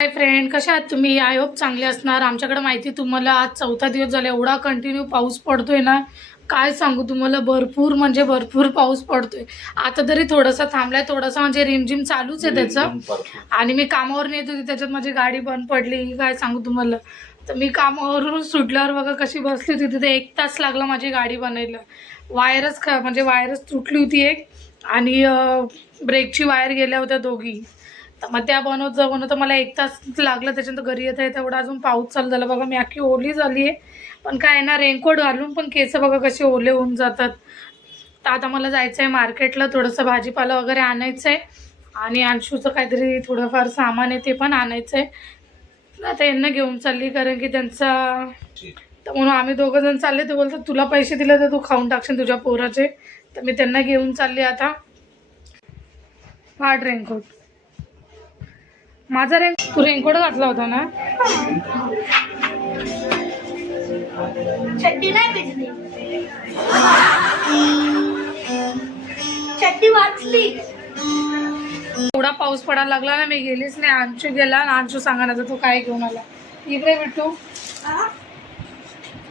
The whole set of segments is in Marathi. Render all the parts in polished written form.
हाय फ्रेंड, कशा आहात तुम्ही? आय होप चांगले असणार. आमच्याकडे माहिती तुम्हाला आज चौथा दिवस झाला, एवढा कंटिन्यू पाऊस पडतोय ना, काय सांगू तुम्हाला. भरपूर म्हणजे भरपूर पाऊस पडतोय. आता तरी थोडासा थांबलाय, थोडासा म्हणजे रिमझिम चालूच आहे त्याचं. आणि मी कामावर येत होती, त्याच्यात माझी गाडी बंद पडली. काय सांगू तुम्हाला. तर मी कामावरून सुटल्यावर बघा कशी बसली होती तिथे. 1 तास लागला माझी गाडी बनायला. म्हणजे वायरच तुटली होती एक, आणि ब्रेकची वायर गेल्या होत्या दोघी. तर मग त्या बनवता मला 1 तास लागला. त्याच्यानंतर घरी येता येता एवढा अजून पाऊस चालू झाला बघा. मी अख्खी ओली झाली आहे. पण काय ना, रेनकोट घालून पण केस बघा कसे ओले होऊन जातात. तर आता मला जायचं आहे मार्केटला, थोडंसं भाजीपाला वगैरे आणायचं आहे. आणि अंशूचं काहीतरी थोडंफार सामान आहे ते पण आणायचं आहे. आता यांना घेऊन चालली, कारण की त्यांचा तर म्हणून आम्ही दोघं जण चालले. ते बोलतात तुला पैसे दिले तर तू खाऊन टाकशील तुझ्या पोराचे. तर मी त्यांना घेऊन चालली आता. हा रेनकोट माझा. तू रेनकोट घातला होता ना. चड्डी नाही भिजली, चड्डी वाचली. एवढा पाऊस पडायला लागला ना, मी गेलीच नाही. अंशू गेला आणि अंशू सांगा ना तू काय घेऊन आला. इकडे बिट्टू,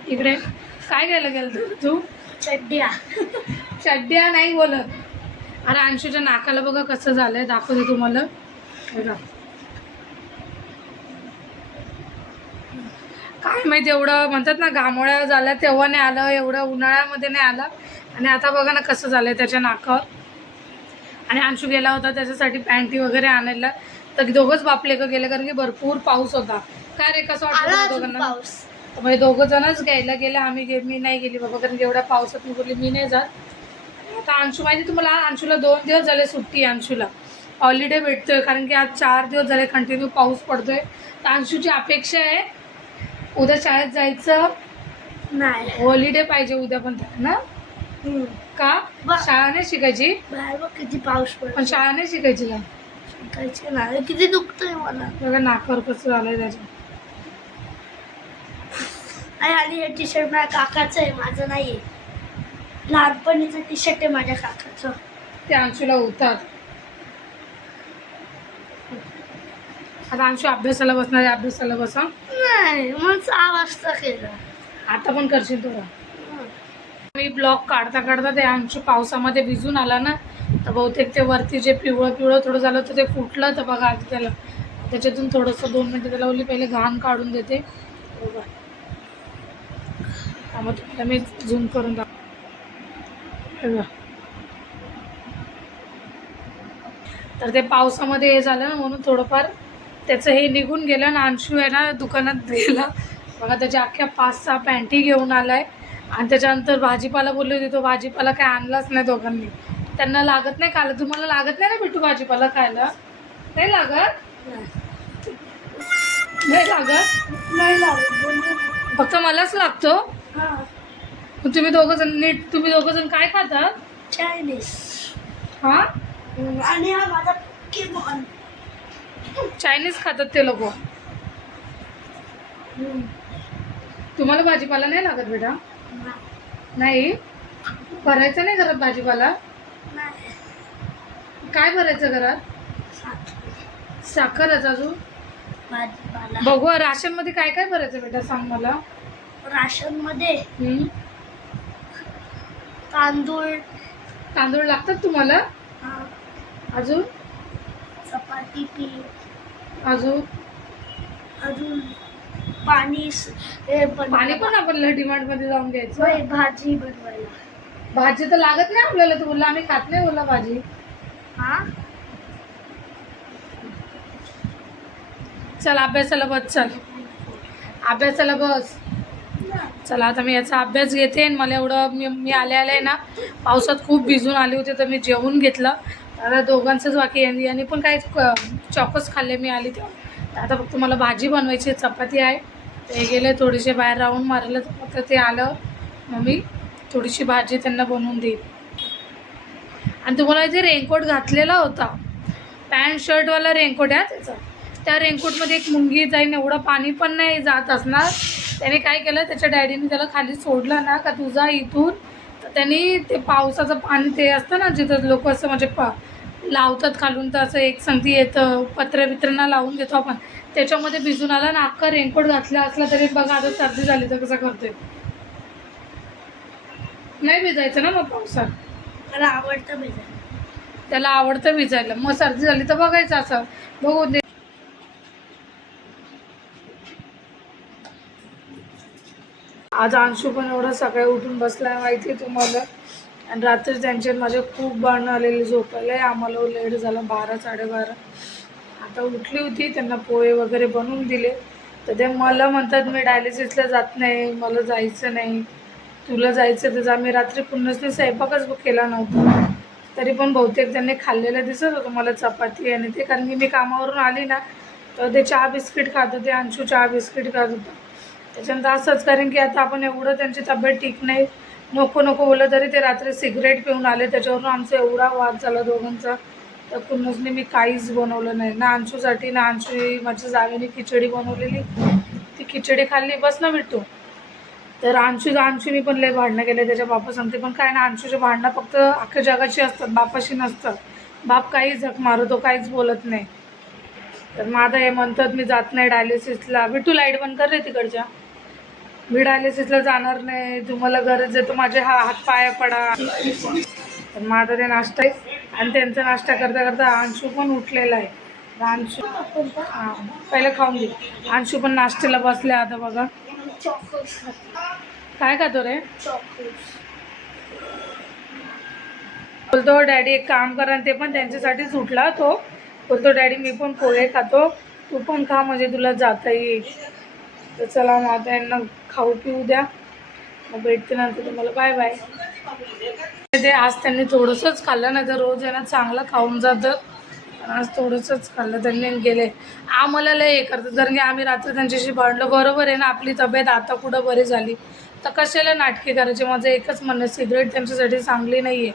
इकडे काय घ्यायला गेलं तू? चड्ड्या. चड्ड्या नाही बोलत. अरे अंशूच्या नाकाला बघा कसं झालंय, दाखवते तुम्हाला. बघा काय माहिती, एवढं म्हणतात ना घामोळ्या झाल्या तेव्हा नाही आलं, एवढं उन्हाळ्यामध्ये नाही आलं. आणि आता बघा ना कसं झालंय त्याच्या नाकावर. आणि अंशू गेला होता त्याच्यासाठी पॅन्टी वगैरे आणायला. तर दोघंच बापले का गेले, कारण की भरपूर पाऊस होता. काय रे, कसं वाटतं दोघांना? म्हणजे दोघं जणच घ्यायला गेले. मी नाही गेली बाबा, कारण की एवढ्या पावसात मी बोलली मी नाही जात. आता अंशू माहिती तुम्हाला, अंशूला 2 दिवस झाले सुट्टी. अंशूला हॉलिडे भेटतोय, कारण की आज 4 दिवस झाले कंटिन्यू पाऊस पडतोय. तर अंशूची अपेक्षा आहे उद्या शाळेत जायचं नाही, हॉलिडे पाहिजे उद्या पण ना. का शाळा नाही शिकायची? बाहेर बघ किती पाऊस पडतो. पण शाळा नाही शिकायची का? शिकायची नाही, किती दुखतंय मला. बघा नाकावर कसं झालंय त्याच्या. आणि हे टी शर्ट माझ्या काकाचं आहे, माझं नाहीये. लहानपणीचं टी शर्ट आहे माझ्या काकाचं. ते अंशूला होतात. आता अंशू अभ्यासाला बसणार आहे. अभ्यासाला बसा. नाही, मग 6 वाजता केलं. आता पण करशील तुला. मी ब्लॉग काढता काढता ते अंशू पावसामध्ये भिजून आला ना, तर बहुतेक ते वरती जे पिवळं पिवळं थोडं झालं तर ते फुटलं. तर बघा आता त्याला त्याच्यातून थोडंसं 2 मिनटं त्याला ओली पहिले घाण काढून देते. बघा त्यामुळे तुम्हाला मी झूम करून दाखव. तर ते पावसामध्ये हे झालं ना, म्हणून थोडंफार त्याचं हे निघून गेलं. ना अंशू आहे ना दुकानात गेला बघा, त्याच्या अख्ख्या 5-6 पॅन्टी घेऊन आलाय. आणि त्याच्यानंतर भाजीपाला बोलले होते, तो भाजीपाला काय आणलाच नाही दोघांनी. त्यांना लागत नाही खायला. तुम्हाला लागत नाही ना बिट्टू भाजीपाला खायला? नाही लागत? नाही लागत? नाही लागत, फक्त मलाच लागतो. तुम्ही दोघं जण काय खातात? चायनीज. हा, आणि हा माझा पोकेमॉन. चायनीज खातात ते लोक. तुम्हाला भाजीपाला नाही लागत बेटा? नाही भरायचं नाही घरात भाजीपाला? काय भरायचं घरात? साखरच. अजून भाजीपाला बघू राशन मध्ये काय काय भरायचं बेटा, सांग मला. राशन मध्ये तांदूळ लागतात तुम्हाला? अजून चपाती पीठ, अजून पाणी. पाणी पण आपण डिमांड मध्ये जाऊन घ्यायचं. भाजी बनवायला. भाजी तर लागत नाही आपल्याला. तू बोलला आम्ही खात नाही बोलला भाजी. हा, चल अभ्यासाला बस. चल अभ्यासाला बस. चला आता मी याचा अभ्यास घेते. आणि मला एवढं मी आले ना पावसात खूप भिजून आले होते, तर मी जेवून घेतलं. आता दोघांचंच बाकी आहे. आणि पण काय चॉकोस खाल्ले मी आली तेव्हा. आता फक्त मला भाजी बनवायची. चपाती आहे. ते गेले थोडीशी बाहेर राऊंड मारलं, तर फक्त ते आलं मग मी थोडीशी भाजी त्यांना बनवून देईल. आणि तुम्हाला जे रेनकोट घातलेला होता, पॅन्ट शर्टवाला रेनकोट आहे त्याचा, त्या रेनकोटमध्ये एक मुंगी जाईन एवढं पाणी पण नाही जात असणार. त्याने काय केलं, त्याच्या डॅडीने त्याला खाली सोडलं ना का तुझा इथून. तर त्यांनी ते पावसाचं पाणी ते असतं ना जिथं लोक असं म्हणजे लावतात खालून तर असं एक संगती येतं, पत्र्या बित्र्यांना लावून देतो आपण, त्याच्यामध्ये भिजून आला ना अख्खा रेनकोट घातला असला तरी बघा आता सर्दी झाली तर कसं करते. नाही भिजायचं ना मग पावसात. मला आवडतं भिजायला. त्याला आवडतं भिजायला, मग सर्दी झाली तर बघायचं असं बघू दे. आज अंशू पण एवढं सकाळी उठून बसलाय माहिती आहे तुम्हाला. आणि रात्री त्यांचे माझे खूप भांडणं आलेली झोपायला. आम्हाला लेट झाला 12 साडेबारा. आता उठली होती, त्यांना पोहे वगैरे बनवून दिले तर ते मला म्हणतात मी डायलिसिसला जात नाही, मला जायचं नाही. तुला जायचं तर जा. मी रात्री पुन्हा स्वयंपाकच केला नव्हता, तरी पण बहुतेक त्यांनी खाल्लेलं दिसत होतं मला चपाती आणि ते, कारण की मी कामावरून आली ना तर ते चहा बिस्किट खात होते. अंशू चहा बिस्किट खात होता. त्याच्यानंतर असंच, कारण की आता आपण एवढं त्यांची तब्येत ठीक नाही, नको नको बोललं तरी ते रात्री सिगरेट पिऊन आले. त्याच्यावरून आमचा एवढा वाद झाला दोघांचा. तर कुन्नसने मी काहीच बनवलं नाही, ना अंशूसाठी ना अंशू माझ्या जावेने खिचडी बनवलेली, ती खिचडी खाल्ली बस ना मिठू. तर अंशूनी पण लय भांडणं केले त्याच्या बापा सांगते. पण काय ना, अंशूचे भांडणं फक्त अख्ख्या जगाची असतात, बापाशी नसतात. बाप काही झक मारतो, काहीच बोलत नाही. तर मग आता हे म्हणतात मी जात नाही डायलिसिसला. बिटू लाईट बंद कर रे तिकडच्या. मी डायलिसिसला जाणार नाही, तुम्हाला गरज आहे तर माझे हात पाया पडा. तर मग आता ते नाश्ता आहे आणि त्यांचा नाश्ता करता करता अंशू पण उठलेला आहे. अंशू हां पहिलं खाऊन घे. अंशू पण नाश्त्याला बसले आता बघा. चॉकोस काय खातो रे? चॉकोस. बोलतो डॅडी एक काम करा, आणि ते पण त्यांच्यासाठीच उठला तो. बोलतो डॅडी मी पण पोहे खातो, तू पण खा म्हणजे तुला जाता येईल. तर चला मग आता यांना खाऊ पिऊ द्या, मग भेटते नंतर तुम्हाला. Bye bye. ते आज त्यांनी थोडंसंच खाल्लं, नाही तर रोज यांना चांगलं खाऊन जातं. आज थोडंसंच खाल्लं त्यांनी गेले. आम्हाला लय हे करतात, कारण की आम्ही रात्री त्यांच्याशी भांडलो. बरोबर आहे ना, आपली तब्येत आता कुठं बरी झाली तर कशाला नाटके करायचे. माझं एकच म्हणणं, सिगरेट त्यांच्यासाठी चांगली नाही आहे.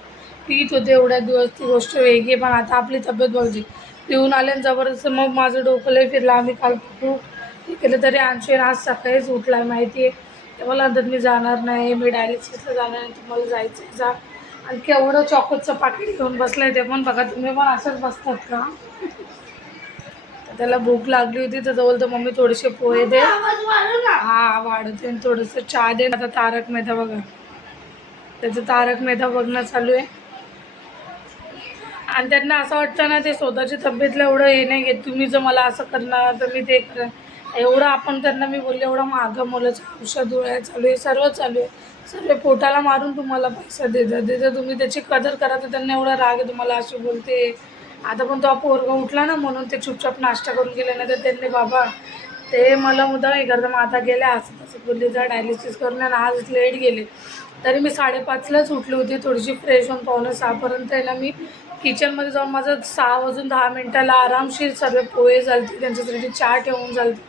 पीत होते एवढ्या दिवस ती गोष्ट वेगळी, पण आता आपली तब्येत बघली. पिऊन आले आणि जबरदस्त मग माझं डोकं लय फिरलं. आम्ही काल खूप हे केलं तरी अंशू आज सकाळीच उठला माहिती आहे. ते मला म्हणतात मी जाणार नाही, मी डायलिसिसला जाणार नाही, तुम्हाला जायचं आहे जा. आणि केवढं चॉकोचं पाकिट घेऊन बसलं आहे ते पण बघा. तुम्ही पण असंच बसतात का? त्याला भूक लागली होती तर बोलतो मम्मी थोडेसे पोहे दे. हा वाढवते आणि थोडंसं चहा दे. आता तारक मेहता बघा, त्याचं तारक मेहता बघणं चालू आहे. आणि त्यांना असं वाटतं ना, ते स्वतःच्या तब्येतला एवढं हे नाही घेत. तुम्ही जर मला असं करणार तर मी ते करेन एवढं. आपण त्यांना मी बोलले एवढं मागं मुलाचं औषध उळ्या चालू आहे, सर्व चालू आहे, सर्व पोटाला मारून तुम्हाला पैसा देतात तुम्ही त्याची कदर करा. तर त्यांना एवढा राग आहे तुम्हाला अशी बोलते. आता पण तो पोरगा उठला ना म्हणून ते चुपचाप नाश्ता करून गेले, नाही तर त्यांनी बाबा ते मला मुद्दाम हे करतं. मग आता गेले असं तसं बोलले जा डायलिसिस करून, आणि आज लेट गेले. तरी मी 5:30लाच उठली होती, थोडीशी फ्रेश होऊन 5:45पर्यंत आहे ना मी किचनमध्ये जाऊन माझं 6:10 आरामशीर सर्व पोहे झालते, त्यांच्यासाठी चहा ठेवून झालते.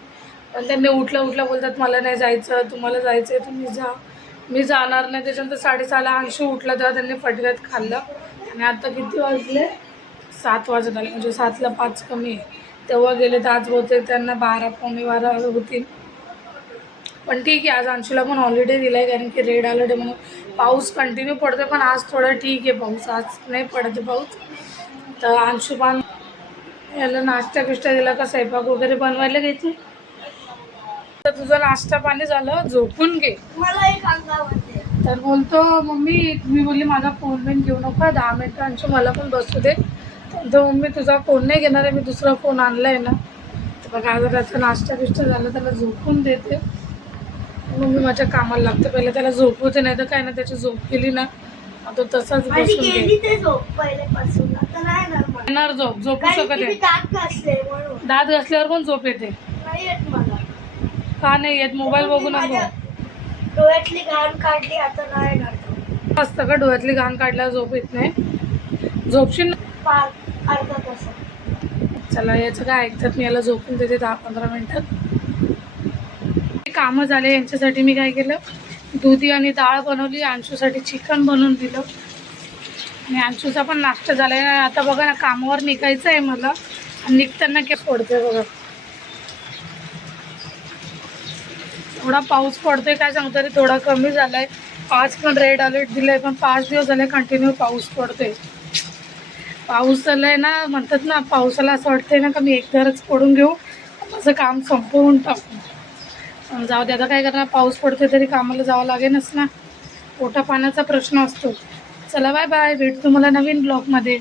पण त्यांनी उठलं बोलतात मला नाही जायचं, तुम्हाला जायचं आहे तुम्ही जा, मी जाणार नाही. त्याच्यानंतर 6:30ला अंशू उठला तेव्हा त्यांनी फटक्यात खाल्लं. आणि आता किती वाजले? 7 वाजत आले, म्हणजे 7ला 5 कमी आहे. तेव्हा गेले तर आज होते त्यांना 12-12 होतील. पण ठीक आहे, आज अंशूला पण हॉलिडे दिला आहे, कारण की रेड अलर्ट आहे म्हणून. पाऊस कंटिन्यू पडतो पण आज थोडं ठीक आहे पाऊस, आज नाही पडत पाऊस. तर अंशू पण याला नाश्ता बिष्टा दिला का स्वयंपाक वगैरे बनवायला घ्यायची. तर तुझं नाश्ता पाणी झालं, झोपून घे. मला एक अंगावरते. तर बोलतो मम्मी, मी बोलली माझा फोन बिन घेऊ नका 10 मिनटं अंशू मला पण बसू दे. तर मम्मी तुझा फोन नाही घेणार आहे, मी दुसरा फोन आणला आहे ना. तर बघा आज त्याचा नाश्ता बिष्टा झाला, त्याला झोपून देते. मग मी माझ्या कामाला लागते. पहिलं त्याला झोपवते, नाही तर काय ना त्याची झोप केली ना तो तसाच बसून गेली ते झोप पहिल्यापासून. आता नाही ना मला. येणार झोप, झोपू शकत आहे. दात घासले म्हणून. दात घासल्यावर पण झोप येते. नाही येत मला. का नाही येत? मोबाईल बघू नको. डोळ्यातली घाण काढली, आता नाही येणार. असतं का डोळ्यातली घाण काढल्यावर झोप येत नाही? झोपशील ना? पाच अर्धा तास. चला याचं काय ऐकतात, मी याला झोपून देते 10-15 मिनटात. कामं झाले यांच्यासाठी मी काय केलं, दुधी आणि डाळ बनवली, अंशूसाठी चिकन बनवून दिलं. आणि अंशूचा पण नाश्ता झाला आहे. आता बघा ना कामावर निघायचं आहे मला, आणि निघताना केस पडतोय बघा. एवढा पाऊस पडतोय काय सांगतो, तरी थोडा कमी झाला आहे. आज पण रेड अलर्ट दिलं आहे, पण 5 दिवस झाले कंटिन्यू पाऊस पडतोय. पाऊस आलाय ना, म्हणतात ना पावसाला असं वाटतंय ना का मी एकदाच पडून घेऊ, माझं काम संपवून टाकू. पण जाऊ दे, आता काय करणार, पाऊस पडतोय तरी कामाला जावं लागेलच ना, पोटा पाण्याचा प्रश्न असतो. चला बाय बाय, भेटू तुम्हाला नवीन ब्लॉगमध्ये.